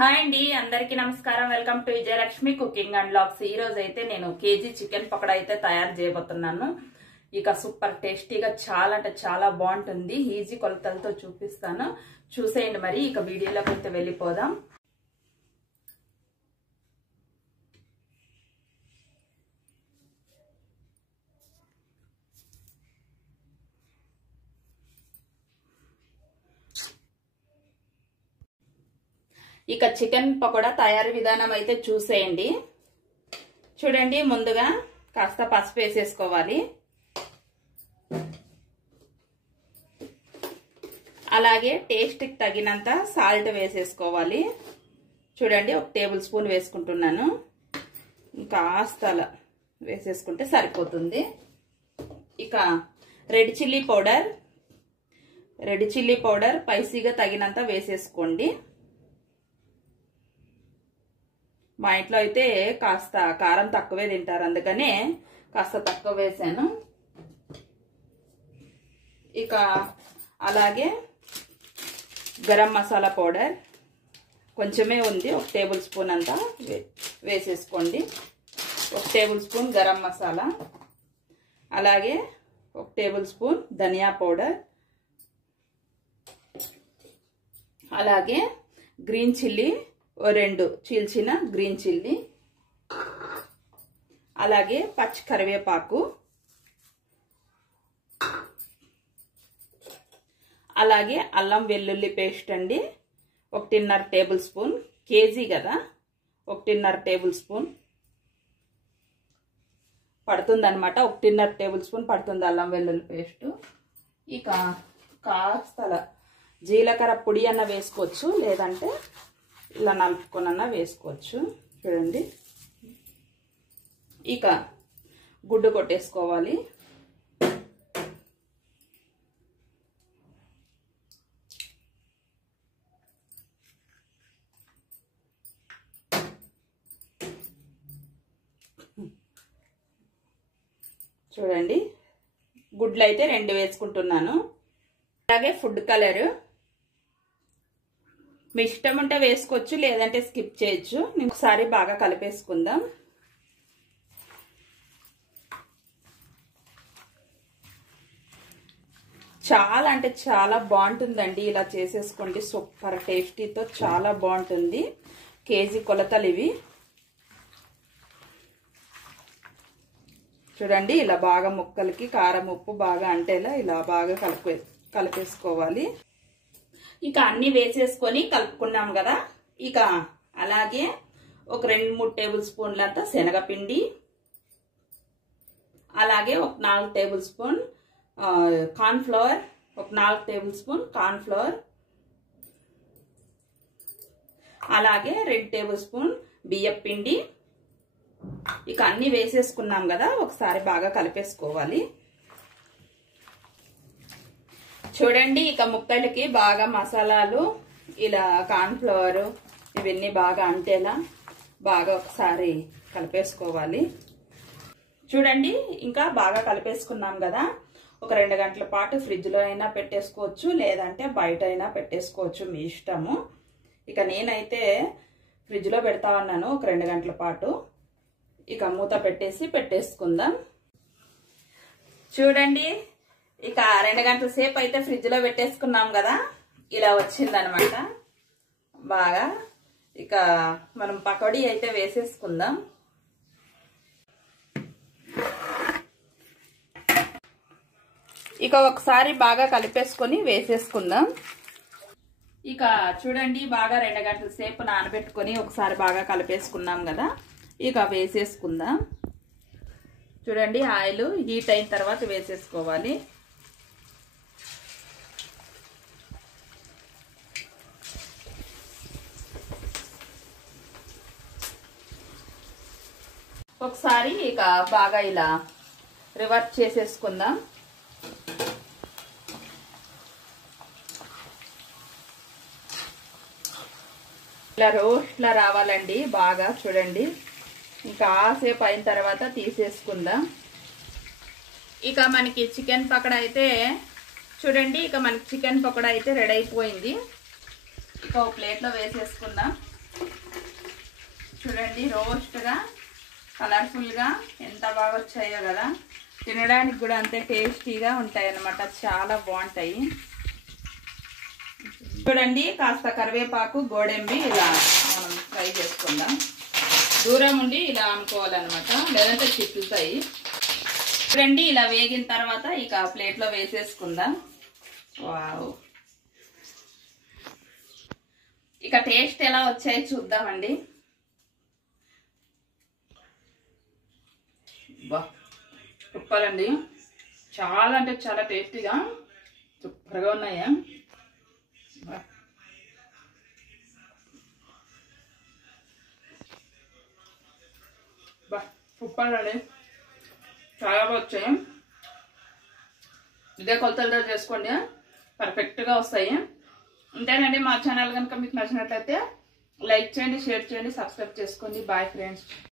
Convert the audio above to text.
Hi అండి, అందరికీ నమస్కారం. Welcome to Vijayalakshmi cooking and vlogs. ఈ రోజు అయితే నేను కేజీ చికెన్ పకోడా అయితే తయారు చేయబోతున్నాను. ఇక సూపర్ టేస్టీగా చాలా అంటే చాలా బాగుంటుంది. ఈజీ కొలతలతో చూపిస్తాను, చూసేయండి. మరి ఇక వీడియోలోకి అయితే వెళ్ళిపోదాం. ఇక చికెన్ పకోడా తయారీ విధానం అయితే చూసేయండి. చూడండి, ముందుగా కాస్త పసుపు వేసేసుకోవాలి. అలాగే టేస్ట్కి తగినంత సాల్ట్ వేసేసుకోవాలి. చూడండి, 1 టేబుల్ స్పూన్ వేసుకుంటున్నాను. కాస్త అలా వేసేసుకుంటే సరిపోతుంది. ఇక రెడ్ చిల్లీ పౌడర్ స్పైసీగా తగినంత వేసేసుకోండి. మా ఇంట్లో అయితే కాస్త కారం తక్కువే తింటారు, అందుకనే కాస్త తక్కువ వేసాను. ఇక అలాగే గరం మసాలా పౌడర్ కొంచెమే ఉంది, 1 టేబుల్ స్పూన్ అంతా వేసేసుకోండి. 1 టేబుల్ స్పూన్ గరం మసాలా, అలాగే 1 టేబుల్ స్పూన్ ధనియా పౌడర్, అలాగే గ్రీన్ చిల్లీ 2 చీల్చిన గ్రీన్ చిల్లీ, అలాగే పచ్చి కరివేపాకు, అలాగే అల్లం వెల్లుల్లి పేస్ట్ అండి 1.5 టేబుల్ స్పూన్. కేజీ కదా, 1.5 టేబుల్ స్పూన్ పడుతుందన్నమాట. 1.5 టేబుల్ స్పూన్ పడుతుంది అల్లం వెల్లుల్లి పేస్ట్. ఇక కాస్త జీలకర్ర పొడి అన్న వేసుకోవచ్చు, లేదంటే ఇలా నలుపుకొనన్నా వేసుకోవచ్చు. చూడండి, ఇక గుడ్డు కొట్టేసుకోవాలి. చూడండి, గుడ్లు అయితే 2 వేసుకుంటున్నాను. అలాగే ఫుడ్ కలర్ మీ ఇష్టం ఉంటే వేసుకోవచ్చు, లేదంటే స్కిప్ చేయొచ్చు. నేను ఒకసారి బాగా కలిపేసుకుందాం. చాలా అంటే చాలా బాగుంటుందండి, ఇలా చేసేసుకోండి. సూపర్ టేస్టీతో చాలా బాగుంటుంది. కేజీ కొలతలు ఇవి. చూడండి, ఇలా బాగా ముక్కలకి కారం ఉప్పు బాగా అంటేలా ఇలా బాగా కలిపేసుకోవాలి. ఇక అన్ని వేసేసుకొని కలుపుకున్నాం కదా. ఇక అలాగే ఒక 2-3 టేబుల్ స్పూన్లంతా శనగపిండి, అలాగే ఒక 4 టేబుల్ స్పూన్ కార్న్ఫ్లవర్, ఒక 4 టేబుల్ స్పూన్ కార్న్ఫ్లవర్, అలాగే 2 టేబుల్ స్పూన్ బియ్యం పిండి. ఇక అన్ని వేసేసుకున్నాం కదా, ఒకసారి బాగా కలిపేసుకోవాలి. చూడండి, ఇక ముక్కలకి బాగా మసాలాలు ఇలా కార్న్ఫ్లవర్ ఇవన్నీ బాగా అంటేలా బాగా ఒకసారి కలిపేసుకోవాలి. చూడండి, ఇంకా బాగా కలిపేసుకున్నాం కదా. ఒక 2 గంటల పాటు ఫ్రిడ్జ్లో అయినా పెట్టేసుకోవచ్చు, లేదంటే బయట అయినా పెట్టేసుకోవచ్చు, మీ ఇష్టము. ఇక నేనైతే ఫ్రిడ్జ్లో పెడతా ఉన్నాను ఒక 2 గంటల పాటు. ఇక మూత పెట్టేసుకుందాం. చూడండి, ఇక 2 గంటల సేపు అయితే ఫ్రిడ్జ్లో పెట్టేసుకున్నాం కదా. ఇలా వచ్చిందనమాట బాగా. ఇక మనం పకోడీ అయితే వేసేసుకుందాం. ఇక ఒకసారి బాగా కలిపేసుకొని వేసేసుకుందాం. ఇక చూడండి, బాగా 2 గంటల సేపు నానబెట్టుకొని ఒకసారి బాగా కలిపేసుకున్నాం కదా. ఇక వేసేసుకుందాం. చూడండి, ఆయిల్ హీట్ అయిన తర్వాత వేసేసుకోవాలి. ఒకసారి ఇక బాగా ఇలా రివర్స్ చేసేసుకుందాం. ఇలా రోస్ట్లా రావాలండి బాగా. చూడండి, ఇంకా ఆసేపు అయిన తర్వాత తీసేసుకుందాం. ఇక మనకి చికెన్ పకోడా అయితే చూడండి, ఇక మనకి చికెన్ పకోడా అయితే రెడీ అయిపోయింది. ఇక ఒక ప్లేట్లో వేసేసుకుందాం. చూడండి రోస్ట్గా కలర్ఫుల్గా ఎంత బాగా వచ్చాయో కదా. తినడానికి కూడా అంతే టేస్టీగా ఉంటాయి అన్నమాట, చాలా బాగుంటాయి. చూడండి కాస్త కరివేపాకు గోడెంబి ఇలా మనం ఫ్రై చేసుకుందాం. దూరం ఉండి ఇలా అనుకోవాలన్నమాట, లేదంటే చిక్కుతాయి. చూడండి ఇలా వేగిన తర్వాత ఇక ప్లేట్లో వేసేసుకుందాం. వావ్, ఇక టేస్ట్ ఎలా వచ్చాయి చూద్దామండి. బా సూపర్ అండి, చాలా అంటే చాలా టేస్టీగా సూపర్గా ఉన్నాయి. బా సూపర్ అండి, చాలా బాగా వచ్చాయి. ఇదే కొలతలతో చేసుకోండి, పర్ఫెక్ట్గా వస్తాయి. అంతేనండి. మా ఛానల్ కనుక మీకు నచ్చినట్లయితే లైక్ చేయండి, షేర్ చేయండి, సబ్స్క్రైబ్ చేసుకోండి. Bye friends.